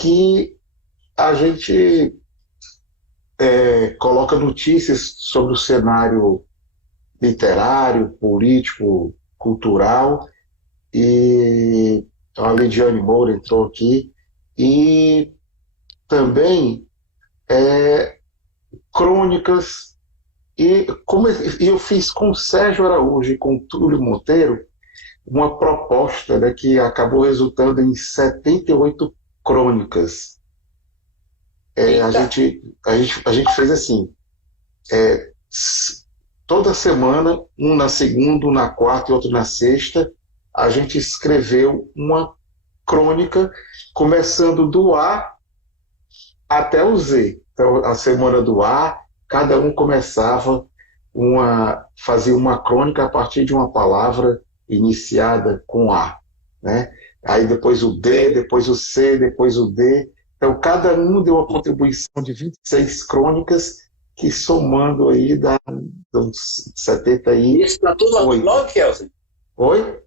que a gente coloca notícias sobre o cenário literário, político, cultural, e a Lidiane Moura entrou aqui, e também crônicas, e eu fiz com o Sérgio Araújo e com o Túlio Monteiro uma proposta, né, que acabou resultando em 78 crônicas. A gente fez assim, toda semana, um na segunda, um na quarta e outro na sexta, a gente escreveu uma crônica, começando do A até o Z. Então, a semana do A, cada um fazia uma crônica a partir de uma palavra iniciada com A, né? Aí depois o D, depois o C, depois o D. Então, cada um deu uma contribuição de 26 crônicas, que somando aí dá uns 70 aí. Isso está tudo lá no blog, Kelsen? Oi?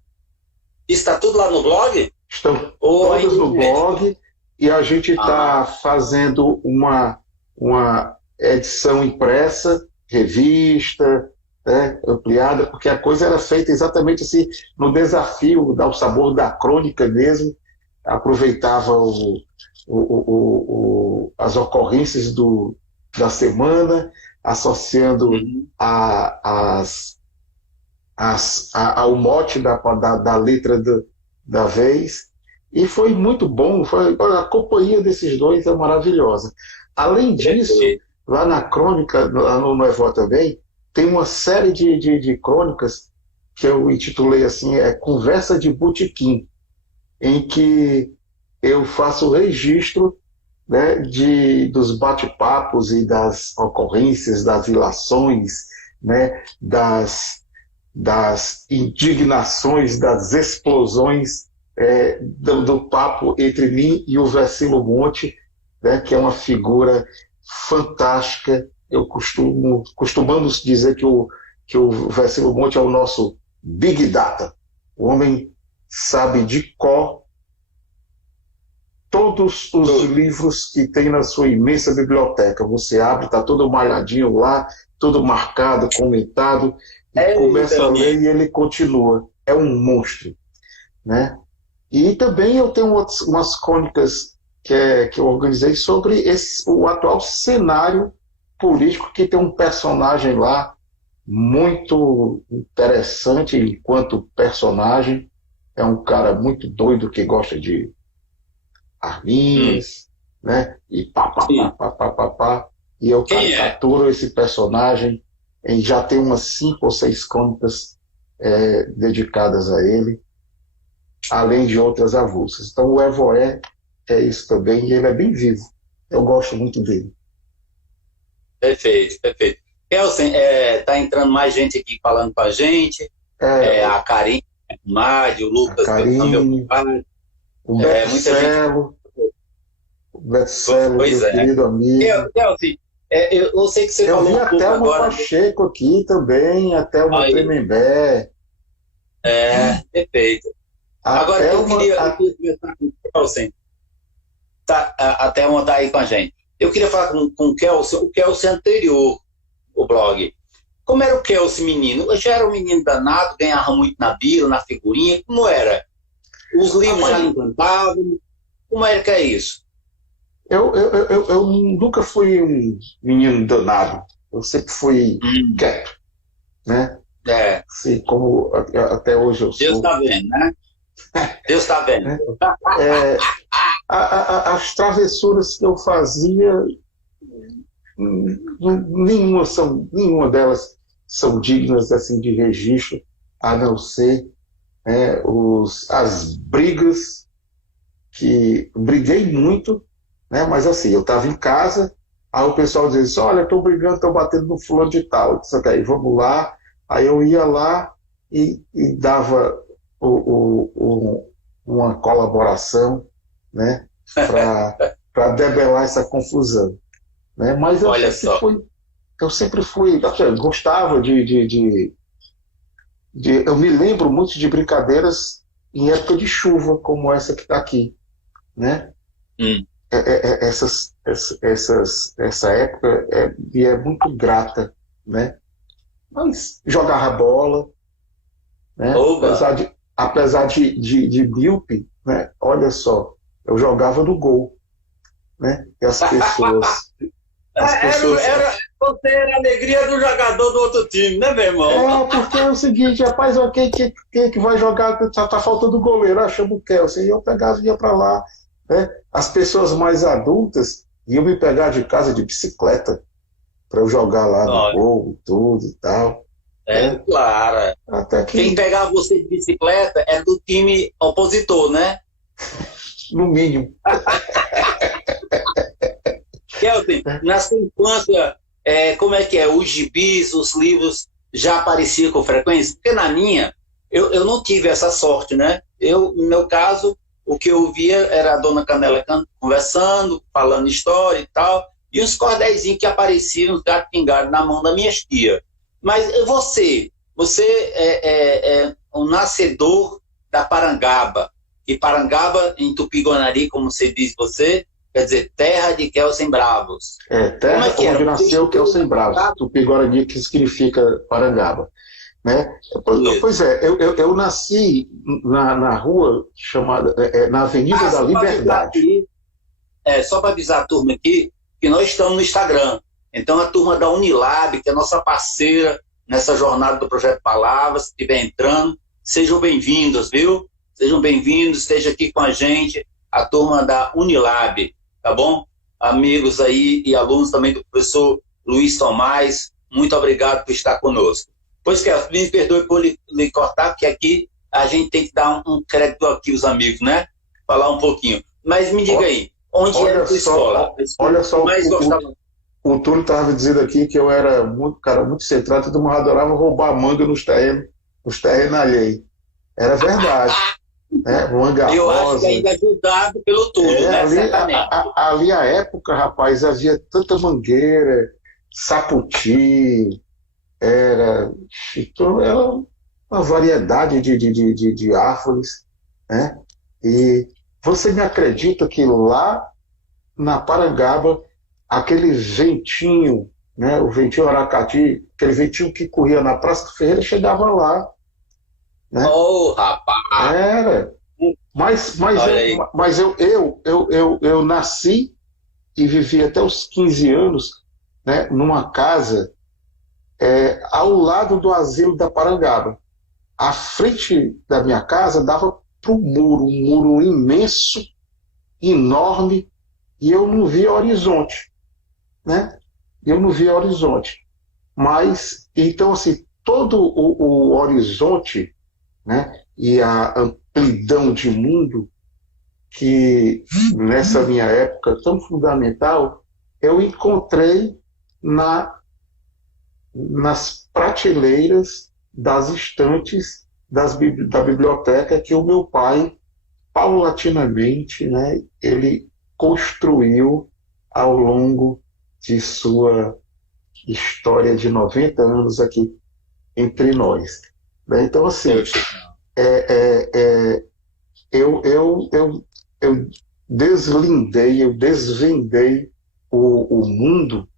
Isso está tudo lá no blog? Estão todas no blog, e a gente está fazendo uma edição impressa, revista, né, ampliada, porque a coisa era feita exatamente assim, no desafio, dar o sabor da crônica mesmo, aproveitava as ocorrências da semana, associando ao mote da letra da vez, e foi muito bom. A companhia desses dois é maravilhosa. Além disso, lá na crônica, lá no Evo também, tem uma série de crônicas que eu intitulei assim, Conversa de Botequim, em que eu faço o registro, né, dos bate-papos e das ocorrências, das ilações, né, das indignações, das explosões do papo entre mim e o Vercillo Monte, né, que é uma figura fantástica. Costumamos dizer que o Vercillo Monte é o nosso Big Data. O homem sabe de cor todos os livros que tem na sua imensa biblioteca. Você abre, está todo malhadinho lá, todo marcado, comentado, e começa a ler e ele continua. É um monstro, né? E também eu tenho umas crônicas que eu organizei sobre o atual cenário político, que tem um personagem lá muito interessante enquanto personagem. É um cara muito doido que gosta de arminhas, né? E pá. E eu caricaturo esse personagem, e já tem umas 5 ou 6 crônicas dedicadas a ele, além de outras avulsas. Então o Evoé é isso também, e ele é bem vivo. Eu gosto muito dele. Perfeito. Kelsen, tá entrando mais gente aqui falando com a gente. A Karine, o Mário, o Lucas, meu pai. O Betcelo, meu querido amigo. Kelsen, eu sei que você falou um pouco agora. Eu vi até o Pacheco aqui também, até o Tremembé. Perfeito. Agora eu queria conversar com o Kelsen. Até uma tá aí com a gente. Eu queria falar com o Kelsen anterior, o blog. Como era o Kelsen menino? Eu já era um menino danado, ganhava muito na bila, na figurinha. Como era? Os livros já encantavam? Como era que é isso? Eu nunca fui um menino danado. Eu sempre fui quieto, né? Assim, como até hoje eu sou. Deus está vendo, né? Deus está vendo. As travessuras que eu fazia, nenhuma delas são dignas assim de registro, a não ser as brigas, que briguei muito, né? Mas assim, eu estava em casa, aí o pessoal dizia assim, olha, estou brigando, estou batendo no fulano de tal, isso aqui, vamos lá. Aí eu ia lá e dava uma colaboração, né, para debelar essa confusão, né? Mas eu sempre fui, gostava eu me lembro muito de brincadeiras em época de chuva, como essa que está aqui, né? essa época é muito grata, né? Mas jogava bola, né? Apesar de míope, né? Olha só, eu jogava no gol, né? E as pessoas... Você era a alegria do jogador do outro time, né, meu irmão? Porque é o seguinte, rapaz, quem que vai jogar? Tá faltando goleiro, chama o Kelsen. E eu pegava e ia para lá, né? As pessoas mais adultas iam me pegar de casa de bicicleta para eu jogar lá no gol, tudo e tal. Claro. Até que... Quem pegava você de bicicleta era do time opositor, né? No mínimo. Kelsen, na sua infância, como é que é? Os gibis, os livros já apareciam com frequência? Porque na minha, eu não tive essa sorte, né? No meu caso, o que eu via era a dona Canela conversando, falando história e tal, e os cordéisinhos que apareciam, os gatos pingados na mão da minha tia. Mas você é um nascedor da Parangaba, e Parangaba, em Tupi-Guarani, como você diz, quer dizer, terra de Kelsen Bravos. Terra onde nasceu Kelsen Bravos, Tupi-Guarani, que significa Parangaba. Né? Pois é, eu nasci na rua chamada, na Avenida da Liberdade. Só para avisar a turma aqui, que nós estamos no Instagram. Então a turma da Unilab, que é nossa parceira nessa jornada do Projeto Palavras, que estiver entrando, sejam bem-vindos, viu? Sejam bem-vindos, esteja aqui com a gente, a turma da Unilab, tá bom? Amigos aí e alunos também do professor Luiz Tomás, muito obrigado por estar conosco. Pois que me perdoe por lhe cortar, porque aqui a gente tem que dar um crédito aqui os amigos, né? Falar um pouquinho. Mas me diga aí, onde era a sua escola? Olha só, o Túlio estava dizendo aqui que eu era muito centrado, todo mundo adorava roubar manga nos terrenos alheios. Era verdade. Né? Manga eu rosa. Acho que ainda é ajudado pelo Túlio, né? Ali a época, rapaz, havia tanta mangueira, saputi, era uma variedade de árvores, né? E você me acredita que lá na Parangaba, aquele ventinho, né, o ventinho Aracati, aquele ventinho que corria na Praça do Ferreira, chegava lá. Né? Rapaz! Era. Mas eu nasci e vivi até os 15 anos, né, numa casa ao lado do asilo da Parangaba. A frente da minha casa dava para um muro imenso, enorme, e eu não via horizonte, né? Eu não via horizonte. Mas, então, assim, todo o horizonte, né, e a amplidão de mundo que, nessa minha época tão fundamental, eu encontrei nas prateleiras das estantes da biblioteca que o meu pai, paulatinamente, né, ele construiu ao longo de sua história de 90 anos aqui entre nós. Né? Então, assim, eu desvendei o mundo,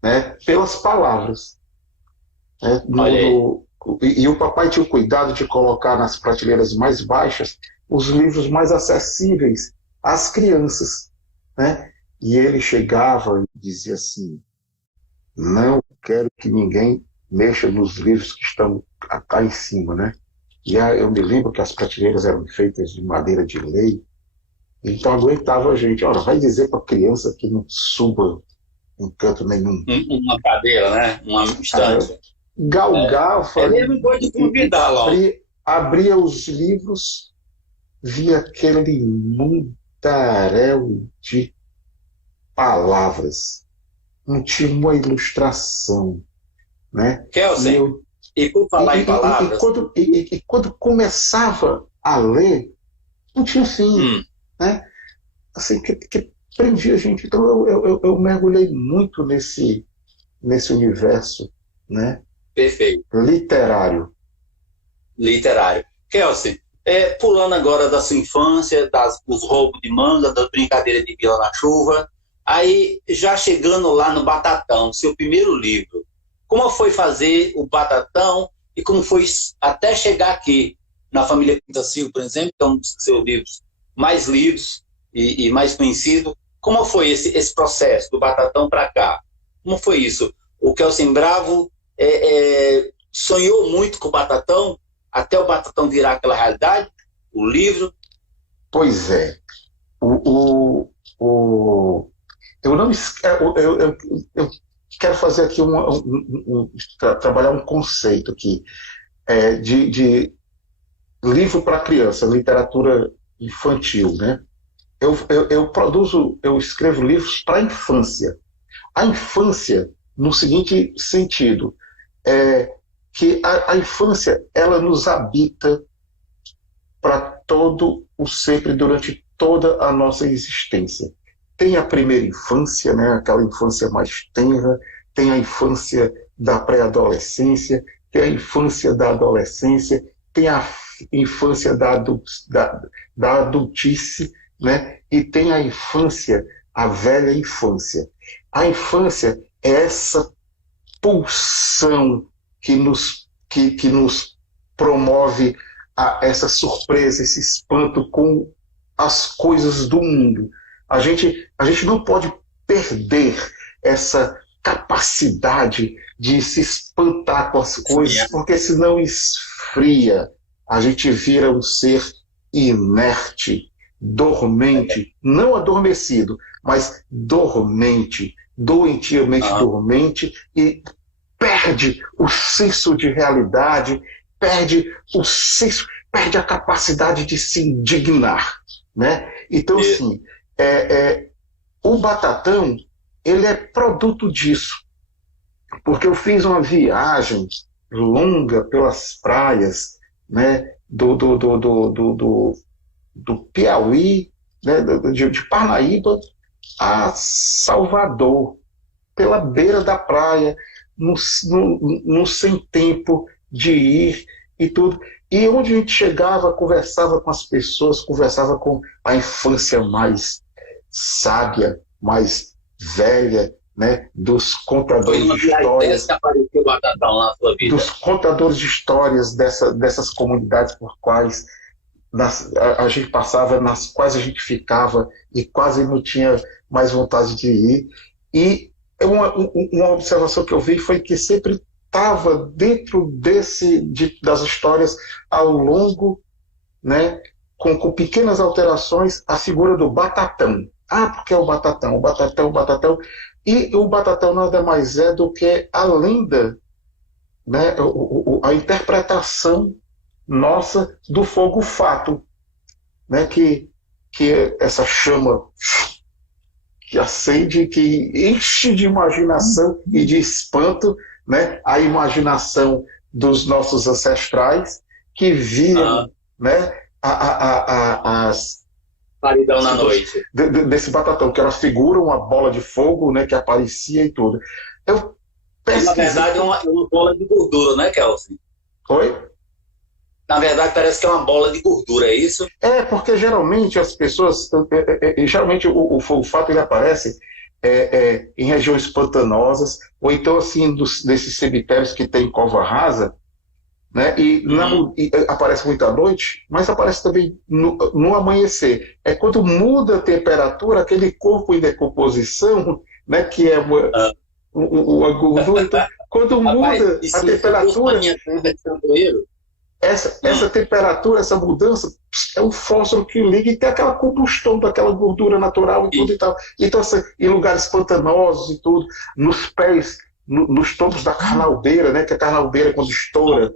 né, pelas palavras. Né? E o papai tinha o cuidado de colocar nas prateleiras mais baixas os livros mais acessíveis às crianças. Né? E ele chegava e dizia assim: não quero que ninguém mexa nos livros que estão cá em cima. Né? E eu me lembro que as prateleiras eram feitas de madeira de lei, então aguentava a gente. Ora, vai dizer para a criança que não suba em canto nenhum. Uma cadeira, né? Uma estante. Galgava. Ele foi de convidar lá. Abria os livros, via aquele mundaréu de palavras. Não tinha uma ilustração. Né? Kelsen, e por falar em palavras... E quando começava a ler, não tinha fim. Né? Assim, que prendia a gente. Então eu mergulhei muito nesse universo, né? Perfeito. Literário. Kelsen, Pulando agora da sua infância, dos roubos de manga, das brincadeiras de vila na chuva, aí já chegando lá no Batatão, seu primeiro livro, como foi fazer o Batatão e como foi até chegar aqui, na família Quinta Silva, por exemplo, que é um dos seus livros mais lidos e mais conhecido. Como foi esse processo do Batatão para cá? Como foi isso? O Kelsen Bravo sonhou muito com o Batatão, até o Batatão virar aquela realidade, o livro? Pois é. Eu quero fazer aqui trabalhar um conceito aqui de livro para criança, literatura infantil, né? Eu escrevo livros para a infância. A infância, no seguinte sentido, que a infância, ela nos habita para todo o sempre, durante toda a nossa existência. Tem a primeira infância, né, aquela infância mais tenra, tem a infância da pré-adolescência, tem a infância da adolescência, tem a infância da adultice, né, e tem a infância, a velha infância. A infância é essa pulsão que nos promove essa surpresa, esse espanto com as coisas do mundo. A gente não pode perder essa capacidade de se espantar com as coisas, porque senão esfria. A gente vira um ser inerte, dormente, não adormecido, mas dormente, doentiamente dormente, e perde o senso de realidade, perde a capacidade de se indignar, né? Então, assim, o Batatão, ele é produto disso, porque eu fiz uma viagem longa pelas praias, né, do Piauí, né, de Parnaíba a Salvador, pela beira da praia, no sem tempo de ir e tudo. E onde a gente chegava, conversava com as pessoas, conversava com a infância mais sábia, mais velha, né, dos contadores de histórias. Que apareceu o Batatão na sua vida. Dos contadores de histórias dessas comunidades por quais a gente passava, nas quais a gente ficava e quase não tinha mais vontade de ir. E uma observação que eu vi foi que sempre estava dentro das histórias ao longo, né, com pequenas alterações, a figura do Batatão. Porque é o Batatão, o Batatão, o Batatão. E o Batatão nada mais é do que a lenda, né, a interpretação nossa do fogo fato, né, que é essa chama que acende, que enche de imaginação e de espanto, né, a imaginação dos nossos ancestrais que viam, né, as paridão na noite desse Batatão, que era figura, uma bola de fogo, né, que aparecia e tudo. Na verdade é uma bola de gordura, né, Kelsen? Oi? Na verdade parece que é uma bola de gordura, é isso? Porque geralmente as pessoas, geralmente o fogo fato ele aparece em regiões pantanosas, ou então assim, desses cemitérios que tem cova rasa, né? E aparece muito à noite, mas aparece também no amanhecer. É quando muda a temperatura, aquele corpo em decomposição, né, que é uma gordura. Então, quando muda a temperatura, essa temperatura, essa mudança, é um fósforo que liga e tem aquela combustão daquela gordura natural e tudo e tal. Então, assim, em lugares pantanosos e tudo, nos pés, nos tombos da carnalbeira, né, que a carnalbeira, quando estoura,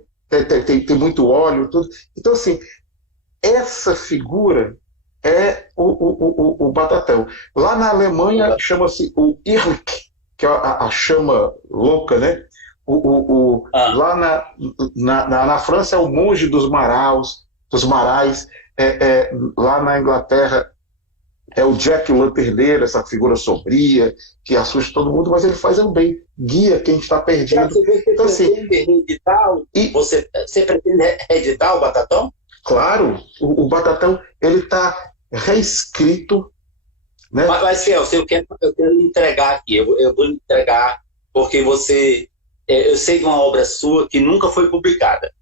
tem muito óleo, tudo. Então, assim, essa figura é o Batatão. Lá na Alemanha chama-se o Irrlicht, que é a chama louca, né? Lá na França é o monge dos marais. Lá na Inglaterra é o Jack o Lanterneiro, essa figura sombria que assusta todo mundo, mas ele faz um bem, guia quem está perdido. Você pretende reeditar o Batatão? Claro, o Batatal ele está reescrito, né? Mas Celso, eu quero lhe entregar aqui, eu vou lhe entregar, porque eu sei de uma obra sua que nunca foi publicada.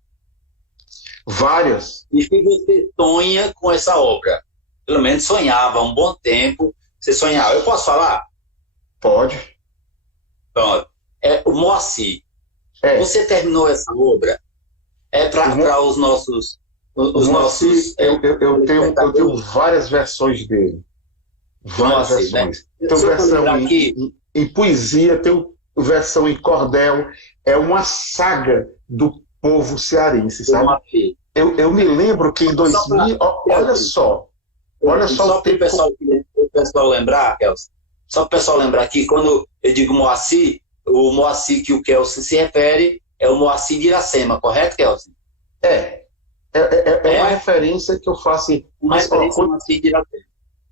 Várias. E que você sonha com essa obra. Pelo menos sonhava há um bom tempo. Você sonhava. Eu posso falar? Pode. Pronto. O Moacir. Você terminou essa obra? Para os nossos. Moacir, eu tenho várias versões dele. Várias versões. Né? Tem versão em poesia, tem versão em cordel. É uma saga do povo cearense, sabe? Eu me lembro que em 2000... Olha só o tempo... O pessoal lembrar, Kelson, só para o pessoal lembrar aqui, quando eu digo Moacir, o Moacir que o Kelson se refere é o Moacir de Iracema, correto, Kelson? É uma referência que eu faço... Uma referência ao Moacir de Iracema.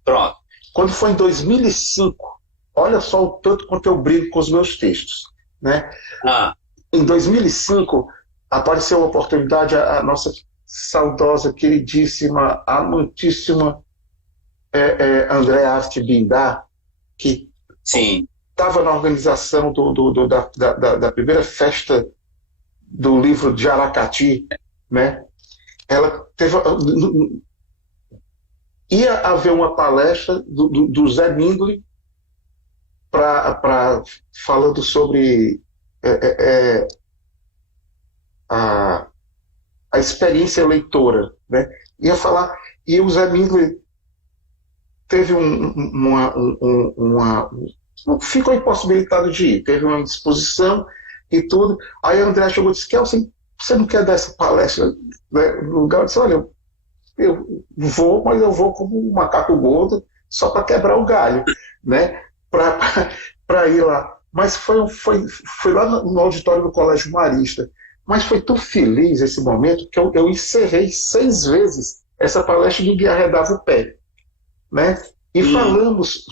Pronto. Quando foi em 2005, olha só o tanto quanto eu brigo com os meus textos, né? Em 2005, apareceu a oportunidade, a nossa saudosa, queridíssima, amantíssima Andréa Arte Bindá, que estava na organização da primeira festa do livro de Aracati, né? Ela ia haver uma palestra do Zé Mindley falando sobre a experiência leitora, né? Ia falar, e o Zé Mindley teve ficou impossibilitado de ir, teve uma disposição e tudo. Aí a André chegou e disse: Kelson, você não quer dar essa palestra, né, no lugar? Eu disse: olha, eu vou, mas eu vou como um macaco gordo, só para quebrar o galho, né? Para ir lá. Mas foi lá no auditório do Colégio Marista. Mas foi tão feliz esse momento que eu encerrei 6 vezes essa palestra e ninguém arredava o pé, né? E falamos,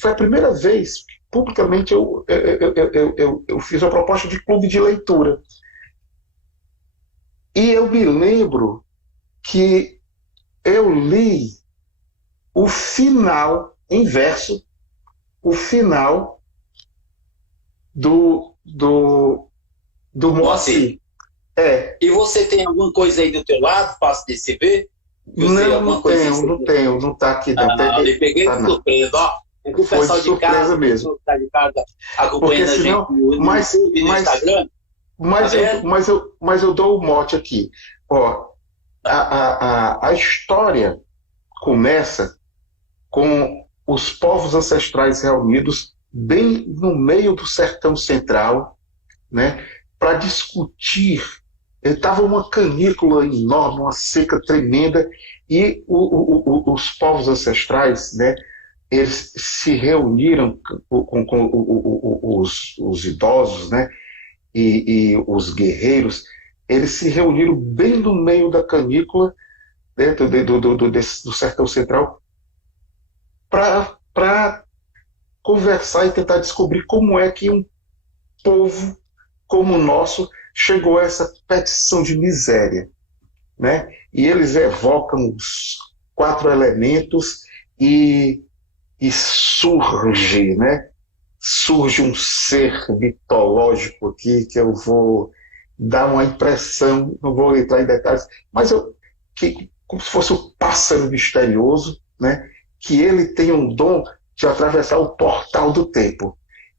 foi a primeira vez que publicamente eu fiz a proposta de clube de leitura. E eu me lembro que eu li o final, em verso, o final do Moacir. E você tem alguma coisa aí do teu lado, fácil de se ver? Não tenho, não está aqui. Eu peguei de surpresa, ó. É que o pessoal de casa, mesmo. Está de casa acompanhando a gente no Instagram. Mas eu dou o mote aqui. Ó, a história começa com os povos ancestrais reunidos bem no meio do sertão central, né, para discutir. Estava uma canícula enorme, uma seca tremenda, e os povos ancestrais, né, eles se reuniram com os idosos, né, e os guerreiros. Eles se reuniram bem no meio da canícula, dentro do sertão central, para conversar e tentar descobrir como é que um povo como o nosso chegou a essa petição de miséria, né? E eles evocam os 4 elementos e surge, né? Surge um ser mitológico aqui que eu vou dar uma impressão, não vou entrar em detalhes, mas como se fosse um pássaro misterioso, né? Que ele tem um dom de atravessar o portal do tempo.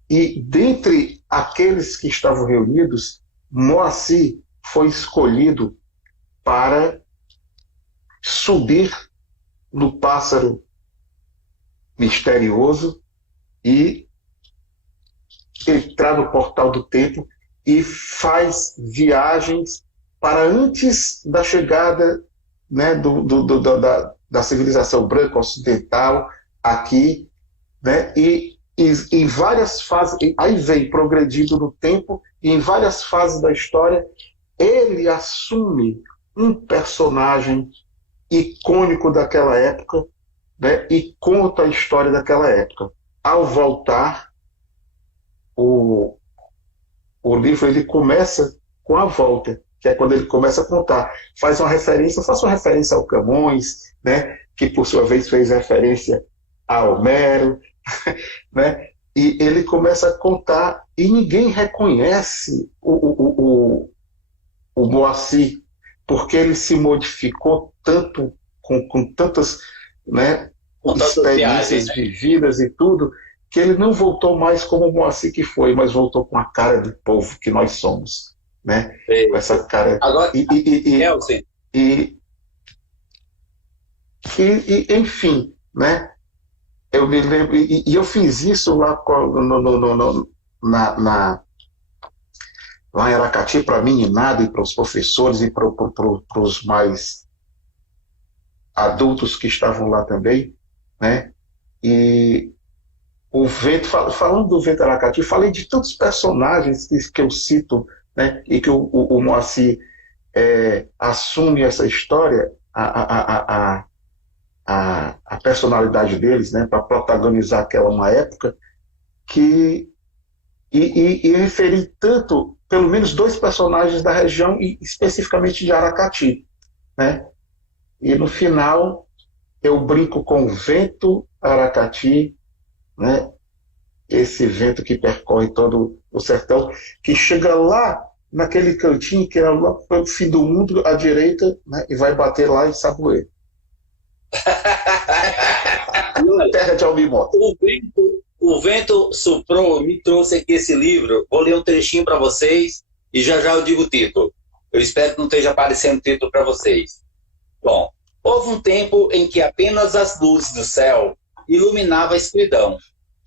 E dentre aqueles que estavam reunidos, Moacir foi escolhido para subir no pássaro misterioso e entrar no portal do tempo e faz viagens para antes da chegada, né, da civilização branca ocidental aqui, né, e em várias fases, aí vem progredindo no tempo, e em várias fases da história ele assume um personagem icônico daquela época, né, e conta a história daquela época. Ao voltar, o livro ele começa com a volta, que é quando ele começa a contar. Faço uma referência ao Camões, né? Que por sua vez fez referência a Homero, né? E ele começa a contar e ninguém reconhece o Moacir, porque ele se modificou tanto, com tantas, né, experiências vividas e tudo, que ele não voltou mais como o Moacir que foi, mas voltou com a cara de povo que nós somos, né? Com essa cara. Agora, enfim, né? Eu me lembro, e eu fiz isso lá lá em Aracati, para a meninada e para os professores e para os mais adultos que estavam lá também, né? E o vento, falando do Vento Aracati, falei de tantos personagens que eu cito, né? E que o Moacir assume essa história, a personalidade deles, né, para protagonizar aquela uma época, e referi tanto, pelo menos 2 personagens da região, e especificamente de Aracati, né? E no final eu brinco com o Vento Aracati, né? Esse vento que percorre todo o sertão, que chega lá naquele cantinho que é lá para o fim do mundo à direita, né? E vai bater lá em Saboê. Terra de Almimoto. O vento soprou, me trouxe aqui esse livro. Vou ler um trechinho para vocês e já eu digo o título. Eu espero que não esteja aparecendo o título para vocês. Bom, houve um tempo em que apenas as luzes do céu iluminavam a escuridão.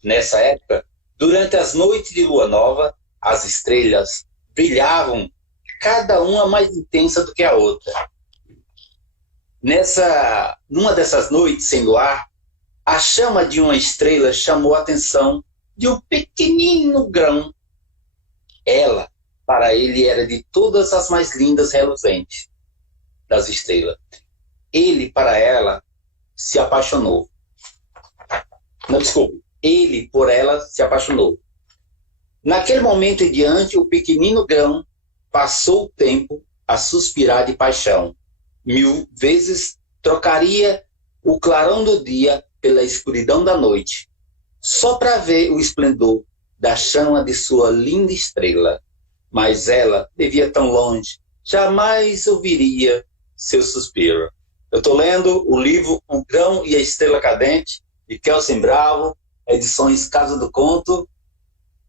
Nessa época, durante as noites de lua nova, as estrelas brilhavam, cada uma mais intensa do que a outra. Numa dessas noites sem luar, a chama de uma estrela chamou a atenção de um pequenino grão. Ela, para ele, era de todas as mais lindas reluzentes das estrelas. Ele, para ela, se apaixonou. Não, desculpe. Ele, por ela, se apaixonou. Naquele momento em diante, o pequenino grão passou o tempo a suspirar de paixão. 1000 vezes trocaria o clarão do dia pela escuridão da noite, só para ver o esplendor da chama de sua linda estrela. Mas ela devia tão longe, jamais ouviria seu suspiro. Eu estou lendo o livro O Grão e a Estrela Cadente, de Kelsen Bravo, edições Casa do Conto.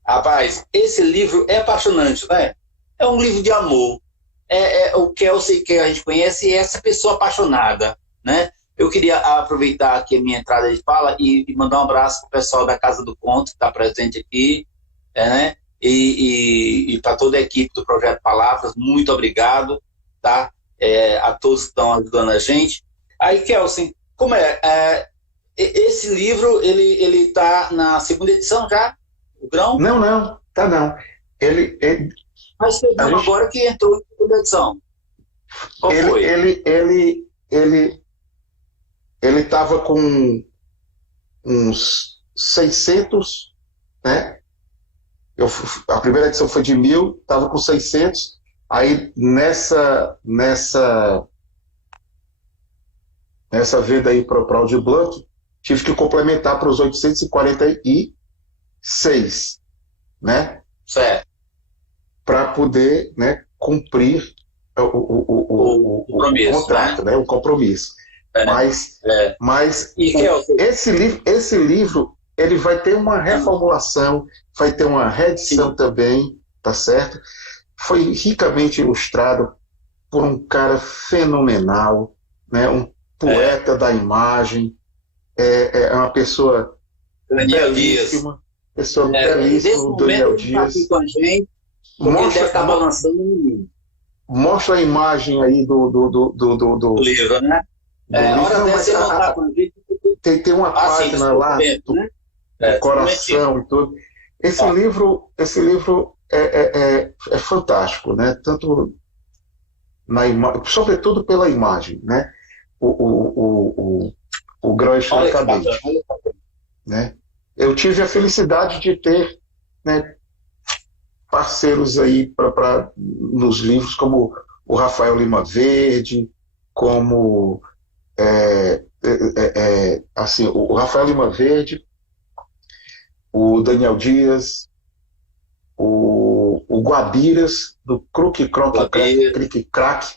Rapaz, esse livro é apaixonante, né? É um livro de amor. O Kelsen que a gente conhece é essa pessoa apaixonada, né? Eu queria aproveitar aqui a minha entrada de fala e mandar um abraço para o pessoal da Casa do Conto, que está presente aqui, né? E para toda a equipe do Projeto Palavras, muito obrigado, tá? A todos que estão ajudando a gente. Aí, Kelsen, como esse livro, ele está na 2ª edição já? O Grão? Não, tá não. Mas teve agora que entrou na 2ª edição. Qual foi? Ele estava com uns 600, né? A primeira edição foi de 1000, estava com 600. Aí nessa venda aí para o Audiblanc, tive que complementar para os 846, né? Certo. Para poder, né, cumprir o contrato, né? O compromisso. Mas esse livro ele vai ter uma reformulação, vai ter uma reedição também, tá certo? Foi ricamente ilustrado por um cara fenomenal, né? Um poeta da imagem, uma pessoa belíssima, o Daniel Dias. Tá aqui com a gente, mostra a imagem aí do livro, né? Tem uma página lá do coração e tudo. Esse livro é fantástico, né? Tanto sobretudo pela imagem, né? O Grão e Estrela Cadente, né? Eu tive a felicidade de ter, né, parceiros aí nos livros como o Rafael Lima Verde, como assim, o Rafael Lima Verde, o Daniel Dias, o Guabiras, do Croque Croque Crique Crack.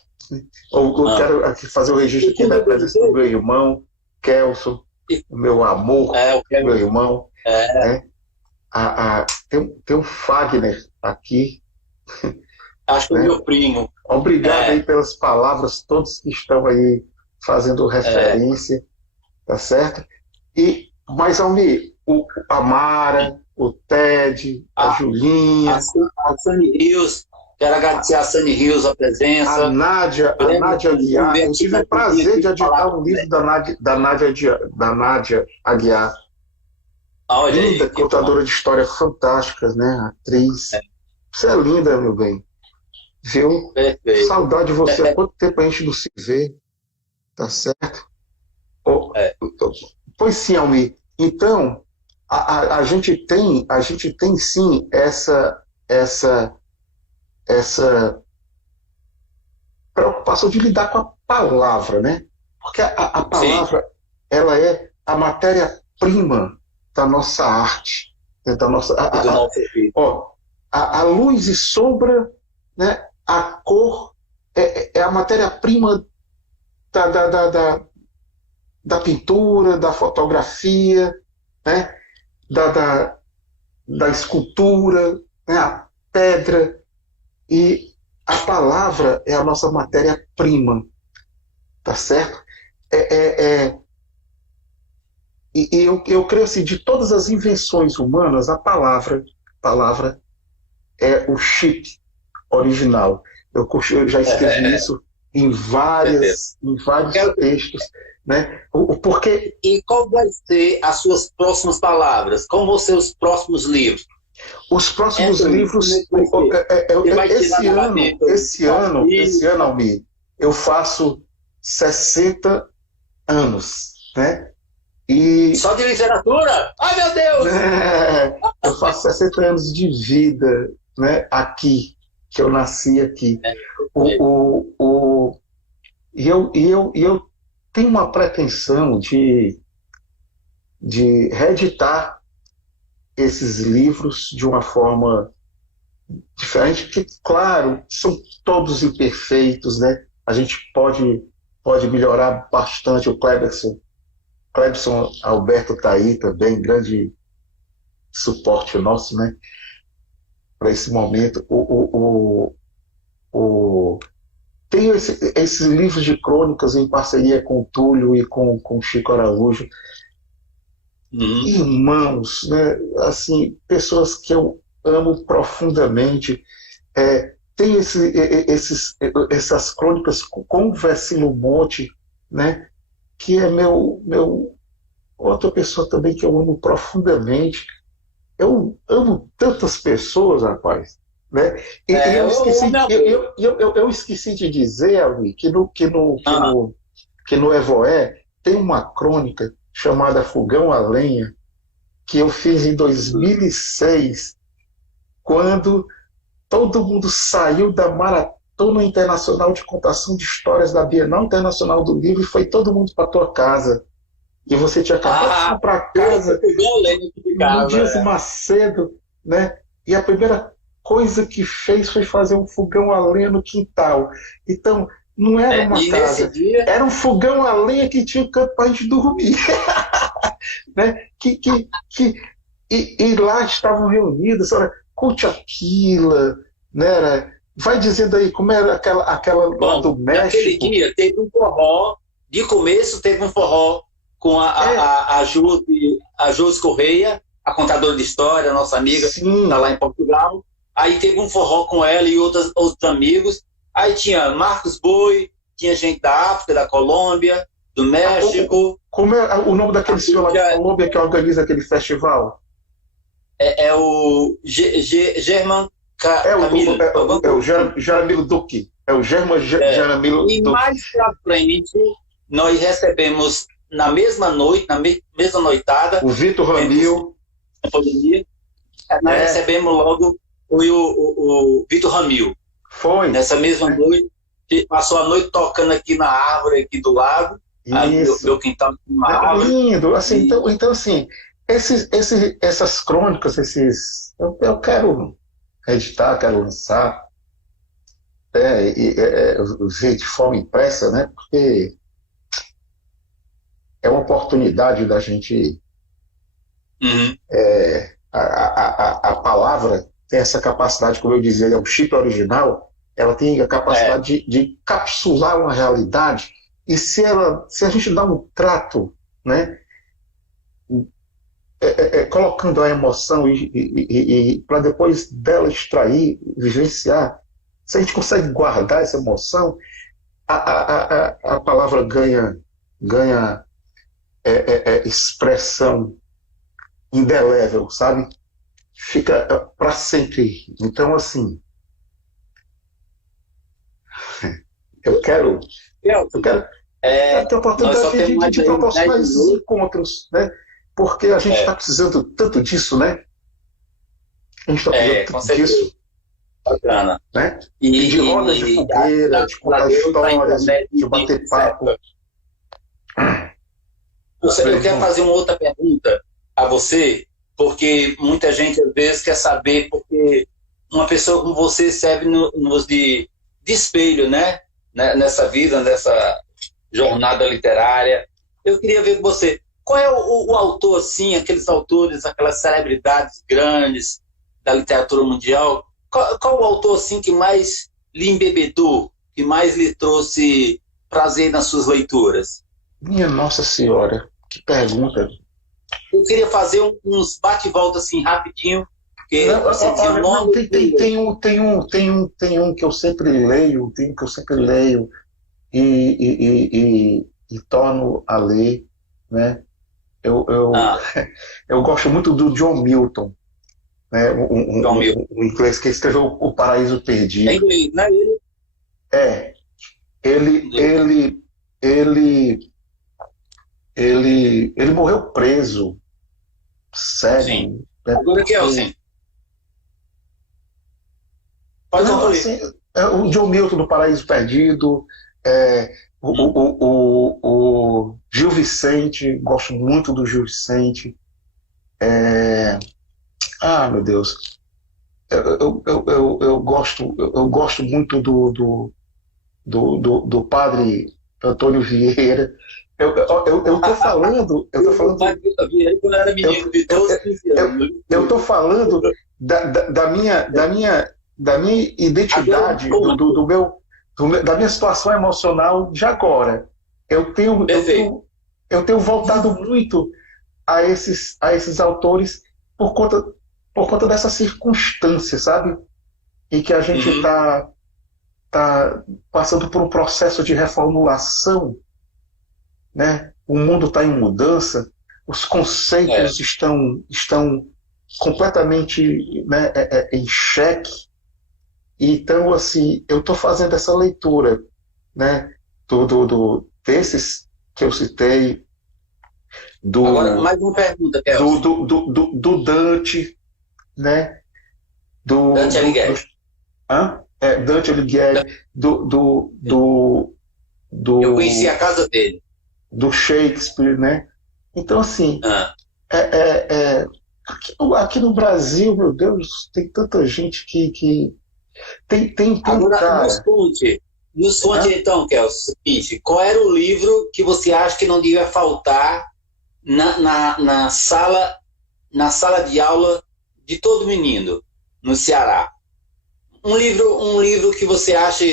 Eu quero aqui fazer o registro aqui da presença do meu irmão, Kelson, o meu amor, meu irmão. Tem um Fagner aqui. Acho que é meu primo. Obrigado aí pelas palavras, todos que estão aí fazendo referência, tá certo? Mas, Almir, a Mara, o Ted, a Julinha, a Sunny Rios, quero agradecer a Sunny Rios a presença. A Nádia Aguiar. Eu tive o prazer de editar um livro da Nádia Aguiar. Linda, contadora de histórias fantásticas, né? Atriz. Você é linda, meu bem. Viu? Perfeito. Saudade de você. Há quanto tempo a gente não se vê? Tá certo? Pois sim, Almir. Então, a gente tem sim essa preocupação de lidar com a palavra, né? Porque a palavra, ela é a matéria-prima da nossa arte, da nossa a luz e sombra, né? A cor é a matéria-prima da pintura, da fotografia, né? da escultura, né? A pedra, e a palavra é a nossa matéria-prima, tá certo? E eu creio assim, de todas as invenções humanas, a palavra é o chip original. Eu já escrevi isso em vários textos, né? Porque... E qual vai ser as suas próximas palavras? Como vão ser os próximos livros? Os próximos livros, esse ano, Almir, eu faço 60 anos, né? Só de literatura? Ai, meu Deus! Eu faço 60 anos de vida, né? Aqui, que eu nasci aqui. E eu tenho uma pretensão de reeditar esses livros de uma forma diferente, que, claro, são todos imperfeitos, né? A gente pode melhorar bastante. O Clebson Alberto está aí também, grande suporte nosso, né? Para esse momento. Tenho esses livros de crônicas em parceria com o Túlio e com o Chico Araújo. Irmãos, né? Assim, pessoas que eu amo profundamente. Tem essas crônicas com o Vecino Monte, né? Que é meu outra pessoa também que eu amo profundamente. Eu amo tantas pessoas, rapaz, né? E eu esqueci de dizer, Almir, que no Evoé tem uma crônica chamada Fogão a Lenha, que eu fiz em 2006, quando todo mundo saiu da Maratona Internacional de Contação de Histórias da Bienal Internacional do Livro e foi todo mundo para tua casa. E você tinha acabado de comprar casa no Dias Macedo, né? E a primeira coisa que fez foi fazer um fogão a lenha no quintal. Então, não era uma casa, era um fogão a lenha que tinha canto para a gente dormir. Né? E lá estavam reunidos, Conte Aquila, né? Vai dizendo aí como era aquela lá do México. Naquele dia teve um forró, de começo teve um forró com a Josi Correia, a contadora de história, nossa amiga, está lá em Portugal. Aí teve um forró com ela e outros amigos. Aí tinha Marcos Boi, tinha gente da África, da Colômbia, do México. Como é o nome daquele senhor lá da Colômbia que organiza aquele festival? É o German Camilo. É o Jaramillo Duque. É o German Jaramillo Duque. E mais pra frente, nós recebemos na mesma noite, na mesma noitada, o Vitor Ramil. Nós recebemos logo o Vitor Ramil. Foi. Nessa mesma noite. passou a noite tocando aqui na árvore, aqui do lado. Meu quintal tem uma árvore. Lindo. Assim, então, assim, essas crônicas, eu quero editar, quero lançar, ver de forma impressa, né? Porque é uma oportunidade da gente. A palavra tem essa capacidade, como eu dizia, é um chip original, ela tem a capacidade de capsular uma realidade, e se a gente dá um trato, né, colocando a emoção e para depois dela extrair, vivenciar, se a gente consegue guardar essa emoção, a palavra ganha expressão indelével, sabe? Fica para sempre. Então, assim, eu quero ter a oportunidade de proporcionar esses encontros, né? Porque a gente está precisando tanto disso, né? A gente está precisando tanto disso. Bacana. Né? E de rodas de fogueira, de contar histórias, de bater papo. Eu quero fazer uma outra pergunta a você, porque muita gente às vezes quer saber, porque uma pessoa como você serve nos de espelho, né? Nessa vida, nessa jornada literária. Eu queria ver com você, qual é o autor, assim, aqueles autores, aquelas celebridades grandes da literatura mundial, qual o autor, assim, que mais lhe embebedou, que mais lhe trouxe prazer nas suas leituras? Minha Nossa Senhora, que pergunta. Eu queria fazer uns bate-volta assim rapidinho, porque você dizia o nome. Tem um que eu sempre leio, e torno a ler, né? Eu gosto muito do John Milton, né? Um inglês que escreveu O Paraíso Perdido. É inglês, não é ele? Ele morreu preso, sério. Sim. Agora que é assim. Pode assim, o John Milton do Paraíso Perdido, o Gil Vicente, gosto muito do Gil Vicente. Meu Deus. Eu gosto muito do padre Antônio Vieira. Eu tô falando. Eu tô falando da minha identidade, da minha situação emocional de agora. Eu tenho voltado muito a esses autores por conta dessa circunstância, sabe? E que a gente está passando por um processo de reformulação, né? O mundo está em mudança, os conceitos estão completamente, né, em xeque. Então, assim, eu estou fazendo essa leitura, né, desses que eu citei, Agora, mais uma pergunta, do Dante, né? Dante Alighieri. Dante Alighieri, eu conheci a casa dele. Do Shakespeare, né? Então, assim, aqui no Brasil, meu Deus, tem tanta gente que tem Agora, cara. Nos conte então, Kelso, o seguinte, qual era o livro que você acha que não devia faltar na sala de aula de todo menino no Ceará? Um livro que você acha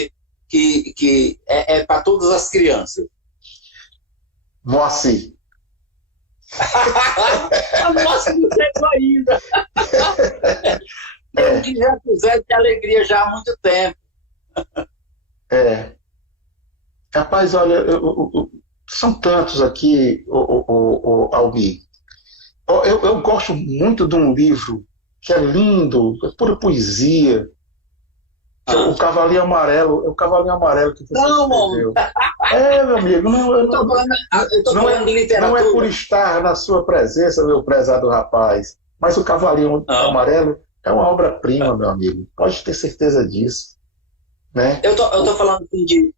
que é para todas as crianças. Moacir. A Moacir não chegou ainda. Eu que já fizer de alegria já há muito tempo. Rapaz, olha, são tantos aqui, Albi. Eu gosto muito de um livro que é lindo, é pura poesia. O Cavalinho Amarelo, é o Cavalinho Amarelo que você escreveu. Meu amigo, eu tô falando de literatura. Não é por estar na sua presença, meu prezado rapaz, mas o Cavalinho Amarelo é uma obra-prima, meu amigo. Pode ter certeza disso. né? Eu tô falando assim,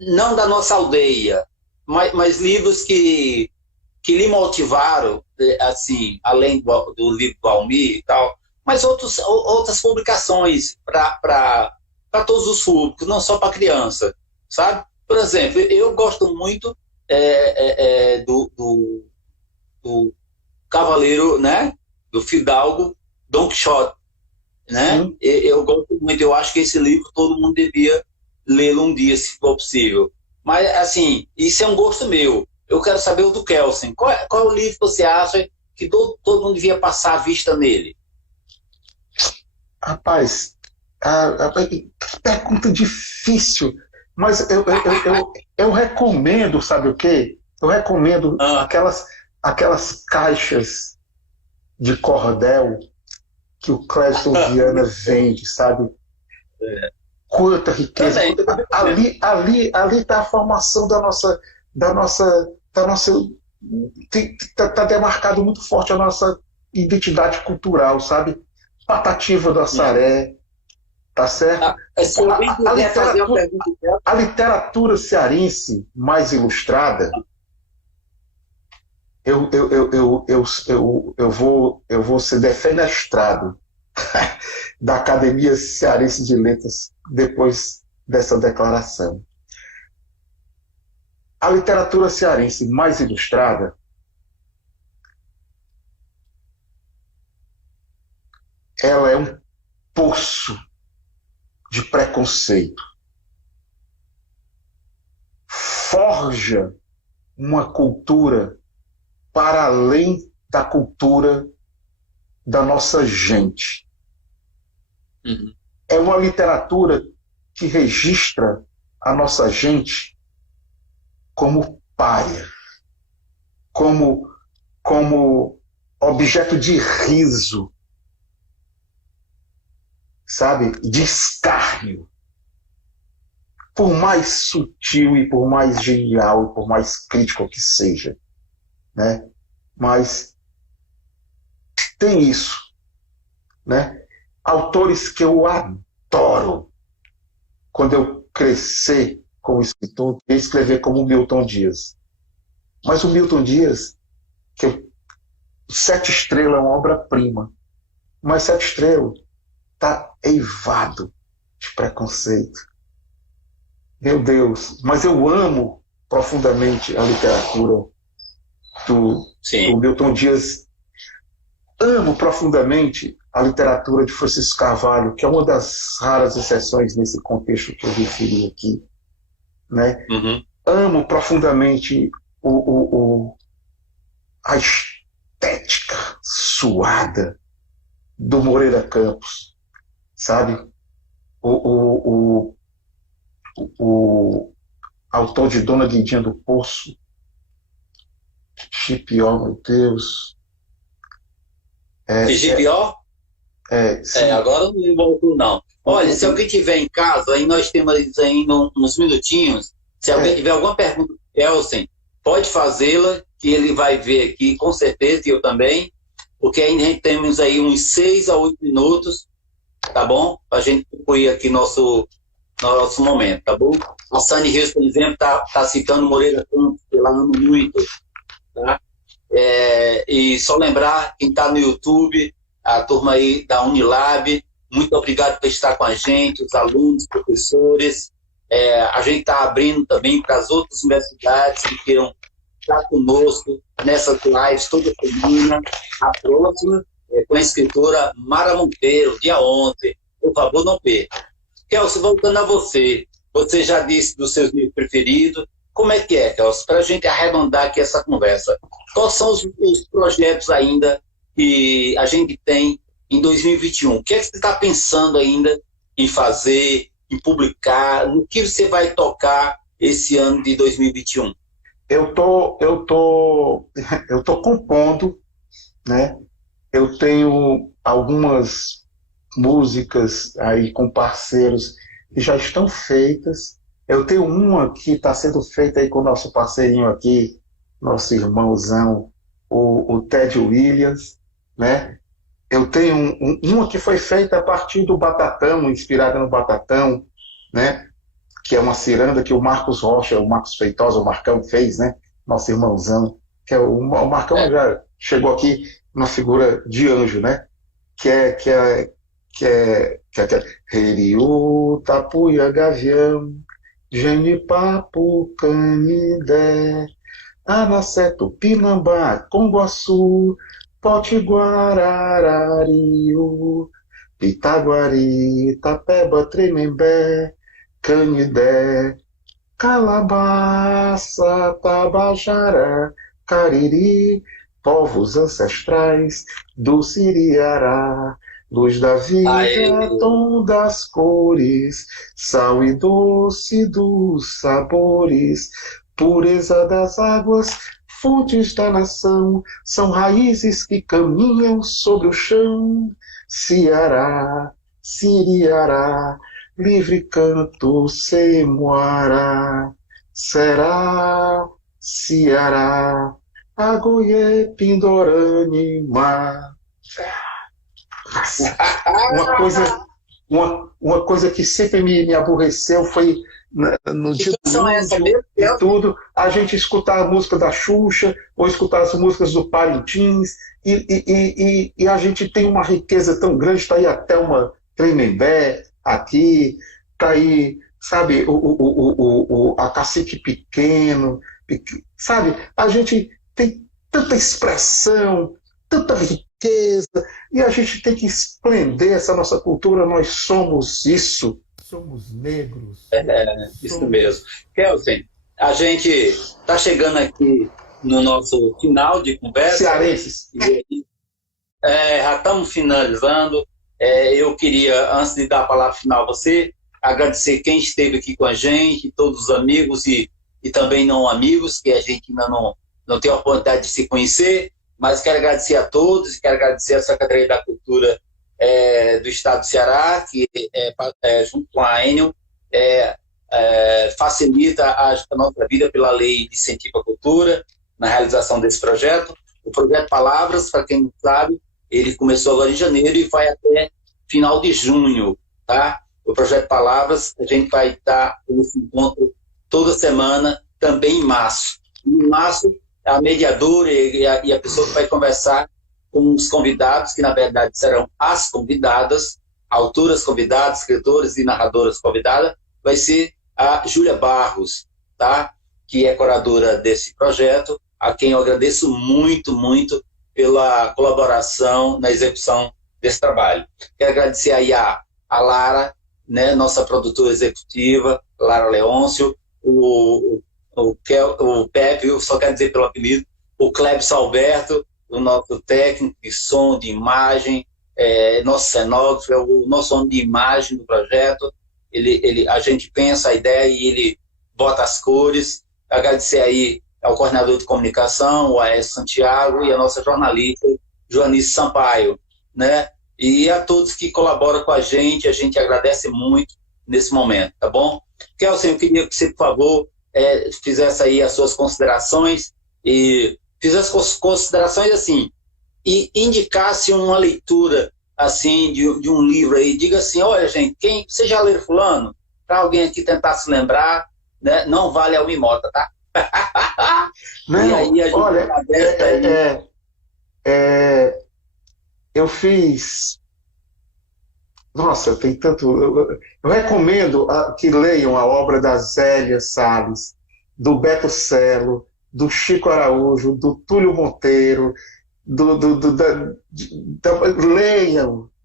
não da nossa aldeia, mas livros que lhe motivaram, assim, além do livro Valmir e tal, mas outras publicações para todos os públicos, não só para criança, sabe? Por exemplo, eu gosto muito do Cavaleiro, né? Do Fidalgo Don Quixote, né? Eu gosto muito, eu acho que esse livro todo mundo devia lê-lo um dia, se for possível. Mas, assim, isso é um gosto meu. Eu quero saber o do Kelsen. Qual é o livro que você acha que todo mundo devia passar a vista nele? Rapaz, que pergunta difícil. Mas eu recomendo, sabe o quê? Eu recomendo aquelas caixas de cordel que o Clécio Viana vende, sabe? Quanta riqueza. Ali está a formação da nossa tá demarcado muito forte a nossa identidade cultural, sabe? Patativa do Assaré, tá certo? A literatura cearense mais ilustrada, eu vou ser defenestrado da Academia Cearense de Letras depois dessa declaração. A literatura cearense mais ilustrada ela é um poço de preconceito. Forja uma cultura para além da cultura da nossa gente. Uhum. É uma literatura que registra a nossa gente como pária, como objeto de riso, sabe? De escárnio. Por mais sutil e por mais genial e por mais crítico que seja, né? Mas tem isso, né? Autores que eu adoro. Quando eu crescer como escritor, eu escrever como Milton Dias. Mas o Milton Dias, Sete Estrelas é uma obra-prima, mas Sete Estrelas está eivado de preconceito. Meu Deus, mas eu amo profundamente a literatura do Milton Dias. Amo profundamente a literatura de Francisco Carvalho, que é uma das raras exceções nesse contexto que eu referi aqui, né? Uhum. Amo profundamente a estética suada do Moreira Campos, sabe? O autor de Dona Guidinha do Poço, Chipió, meu Deus. Chipió? Agora não voltou, não. Olha, se alguém tiver em casa, aí nós temos ainda uns minutinhos. Se alguém tiver alguma pergunta do Kelsen, pode fazê-la, que ele vai ver aqui, com certeza, e eu também, porque ainda temos aí uns 6 a 8 minutos, tá bom? Para a gente concluir aqui nosso momento, tá bom? A Sani Reis, por exemplo, tá citando Moreira Campos, que ela ama muito, tá? E só lembrar, quem está no YouTube, a turma aí da Unilab, muito obrigado por estar com a gente, os alunos, professores. A gente está abrindo também para as outras universidades que queiram estar conosco nessas lives toda semana. A próxima é com a escritora Mara Monteiro, dia 11. Por favor, não perca. Kelsen, voltando a você já disse dos seus livros preferidos. Como é que é, Kelsen? Para a gente arredondar aqui essa conversa, quais são os projetos ainda que a gente tem em 2021? O que é que você está pensando ainda em fazer, em publicar? No que você vai tocar esse ano de 2021? Eu tô compondo, né? Eu tenho algumas músicas aí com parceiros que já estão feitas. Eu tenho uma que está sendo feita aí com o nosso parceirinho aqui, nosso irmãozão, o Ted Williams, né? Eu tenho uma que foi feita a partir do Batatão, inspirada no Batatão, né? Que é uma ciranda que o Marcos Rocha, o Marcos Feitosa, o Marcão fez, né? Nosso irmãozão, que é o Marcão já chegou aqui uma figura de anjo, né? Que é Reriú, Tapuia, Gavião, Genipapo, Canindé, Anacé, Tupinambá, Conguaçu, Potiguararariú, Itaguari, Itapeba, Tremembé, Canidé, Calabaça, Tabajara, Cariri, povos ancestrais do Siriará, luz da vida, tom das cores, sal e doce dos sabores, pureza das águas, fontes da nação, são raízes que caminham sobre o chão. Ceará, Siriará, livre canto, Semoará, será, Ceará, Agoiê, Pindorani, Mar. Uma coisa que sempre me aborreceu foi no dia do tudo, a gente escutar a música da Xuxa ou escutar as músicas do Parintins e a gente tem uma riqueza tão grande. Está aí a Thelma Tremembé aqui, está aí, sabe, a Cacique Pequeno, sabe, a gente tem tanta expressão, tanta riqueza, e a gente tem que esplender essa nossa cultura. Nós somos isso. Somos negros. Isso mesmo. Kelsen, a gente está chegando aqui no nosso final de conversa. Cearenses. Já estamos finalizando. Eu queria, antes de dar a palavra final a você, agradecer quem esteve aqui com a gente, todos os amigos e também não amigos, que a gente ainda não tem a oportunidade de se conhecer, mas quero agradecer a todos, quero agradecer à Secretaria da Cultura do Estado do Ceará, que junto com a Enel facilita a nossa vida pela lei de incentivo à cultura, na realização desse projeto. O projeto Palavras, para quem não sabe, ele começou agora em janeiro e vai até final de junho, tá? O projeto Palavras, a gente vai estar nesse encontro toda semana, também em março. Em março, a mediadora e a pessoa que vai conversar com os convidados, que na verdade serão as convidadas, autoras convidadas, escritores e narradoras convidadas, vai ser a Júlia Barros, tá? Que é curadora desse projeto, a quem eu agradeço muito, muito pela colaboração na execução desse trabalho. Quero agradecer aí a Lara, né, nossa produtora executiva, Lara Leôncio, o Pepe, eu só quero dizer pelo apelido, o Clebson Alberto, o nosso técnico de som, de imagem, nosso cenógrafo, o nosso homem de imagem do projeto. A gente pensa a ideia e ele bota as cores. Agradecer aí ao coordenador de comunicação, o Aécio Santiago, e a nossa jornalista, Joanice Sampaio, né? E a todos que colaboram com a gente agradece muito nesse momento, tá bom? Kelsen, eu queria que você, por favor, fizesse aí as suas considerações e fizesse considerações assim, e indicasse uma leitura assim de um livro aí, diga assim, olha gente, você já leu fulano? Para alguém aqui tentar se lembrar, né? Não vale a Mimota, tá? Não, e aí a gente olha, eu fiz, nossa, tem tanto, eu recomendo que leiam a obra da Zélia Salles, do Beto Celo, do Chico Araújo, do Túlio Monteiro,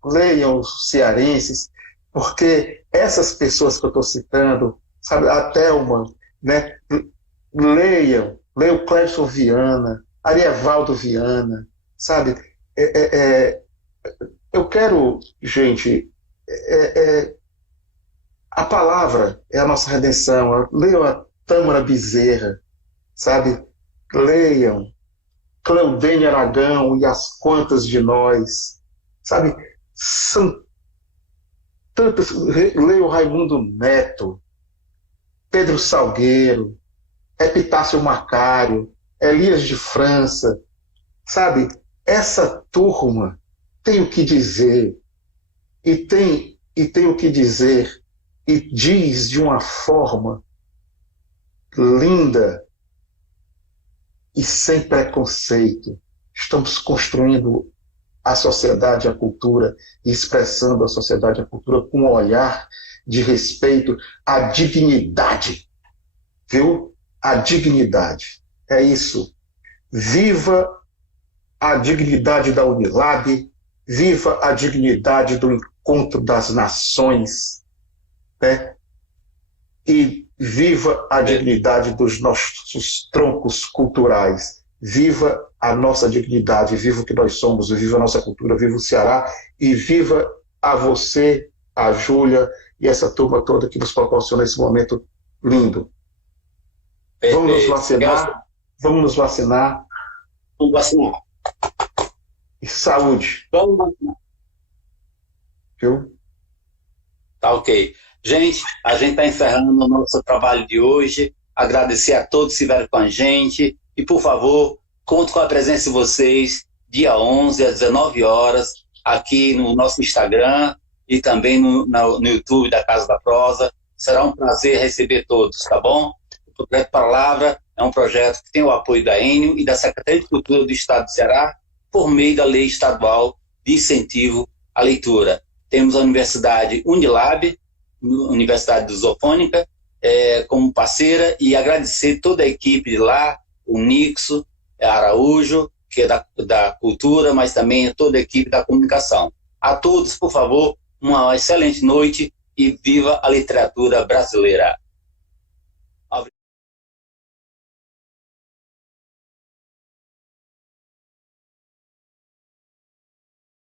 leiam os cearenses, porque essas pessoas que eu estou citando, sabe, a Thelma, né, leiam Clébson Viana, Arievaldo Viana, sabe, eu quero, gente, a palavra é a nossa redenção. Leiam a Tâmara Bezerra, sabe? Leiam Cleudene Aragão e as quantas de nós, sabe? São tantas. Leiam Raimundo Neto, Pedro Salgueiro, Epitácio Macário, Elias de França, sabe? Essa turma tem o que dizer, e tem o que dizer, e diz de uma forma linda e sem preconceito. Estamos construindo a sociedade, a cultura, e expressando a sociedade, a cultura com um olhar de respeito à dignidade, viu? A dignidade. É isso. Viva a dignidade da Unilab, viva a dignidade do Encontro das Nações, né? E viva a dignidade dos nossos troncos culturais. Viva a nossa dignidade, viva o que nós somos, viva a nossa cultura, viva o Ceará, e viva a você, a Júlia e essa turma toda que nos proporciona esse momento lindo. Vamos nos vacinar? Vamos nos vacinar? Vamos vacinar. E saúde. Vamos vacinar. Viu? Tá ok. Gente, a gente está encerrando o nosso trabalho de hoje. Agradecer a todos que estiveram com a gente. E, por favor, conto com a presença de vocês dia 11, às 19 horas, aqui no nosso Instagram e também no YouTube da Casa da Prosa. Será um prazer receber todos, tá bom? O Projeto Palavra é um projeto que tem o apoio da Enio e da Secretaria de Cultura do Estado do Ceará por meio da Lei Estadual de Incentivo à Leitura. Temos a Universidade Unilab, Universidade Lusofônica, como parceira, e agradecer toda a equipe de lá, o Nixo Araújo, que é da cultura, mas também toda a equipe da comunicação. A todos, por favor, uma excelente noite e viva a literatura brasileira.